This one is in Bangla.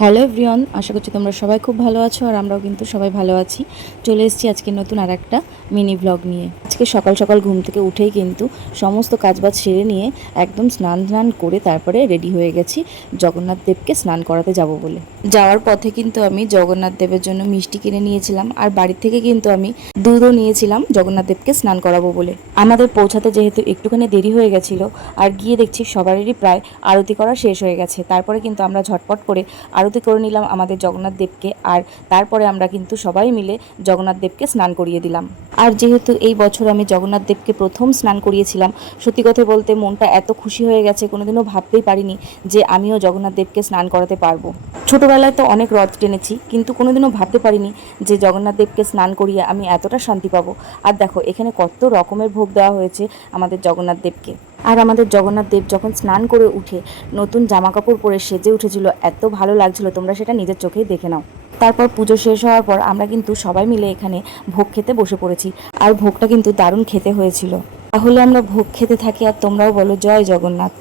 হ্যালো এভরিওয়ান, আশা করছি তোমরা সবাই খুব ভালো আছো আর আমরাও কিন্তু সবাই ভালো আছি। চলে এসেছি আজকে নতুন আর একটা মিনি ব্লগ নিয়ে। আজকে সকাল সকাল ঘুম থেকে উঠেই কিন্তু সমস্ত কাজবাজ সেরে নিয়ে একদম স্নান করে তারপরে রেডি হয়ে গেছি জগন্নাথ দেবকে স্নান করাতে যাব বলে। যাওয়ার পথে কিন্তু আমি জগন্নাথ দেবের জন্য মিষ্টি কিনে নিয়েছিলাম আর বাড়ি থেকে কিন্তু আমি দুধও নিয়েছিলাম জগন্নাথ দেবকে স্নান করাবো বলে। আমাদের পৌঁছাতে যেহেতু একটুখানি দেরি হয়ে গেছিলো আর গিয়ে দেখছি সবারই প্রায় আরতি করা শেষ হয়ে গেছে। তারপরে কিন্তু আমরা ঝটপট করে আরতি করে নিলাম আমাদের জগন্নাথ দেবকে, আর তারপরে আমরা কিন্তু সবাই মিলে জগন্নাথ দেবকে স্নান করিয়ে দিলাম। আর যেহেতু এই বছর আমি জগন্নাথ দেবকে প্রথম স্নান করিয়েছিলাম, সত্যি কথা বলতে মনটা এত খুশি হয়ে গেছে, কোনোদিনও ভাবতেই পারিনি যে আমিও জগন্নাথ দেবকে স্নান করাতে পারবো। ছোটোবেলায় তো অনেক রথ টেনেছি, কিন্তু কোনোদিনও ভাবতে পারিনি যে জগন্নাথ দেবকে স্নান করিয়ে আমি এতটা শান্তি পাবো। আর দেখো এখানে কত রকমের ভোগ দেওয়া হয়েছে আমাদের জগন্নাথ দেবকে। আর আমাদের জগন্নাথ দেব যখন স্নান করে উঠে নতুন জামা কাপড় পরে সেজে উঠেছিল, এত ভালো লাগছিল, তোমরা সেটা নিজের চোখেই দেখে নাও। তারপর পুজো শেষ হওয়ার পর আমরা কিন্তু সবাই মিলে এখানে ভোগ খেতে বসে পড়েছি, আর ভোগটা কিন্তু দারুণ খেতে হয়েছিল। তাহলে আমরা ভোগ খেতে থাকি আর তোমরাও বলো জয় জগন্নাথ।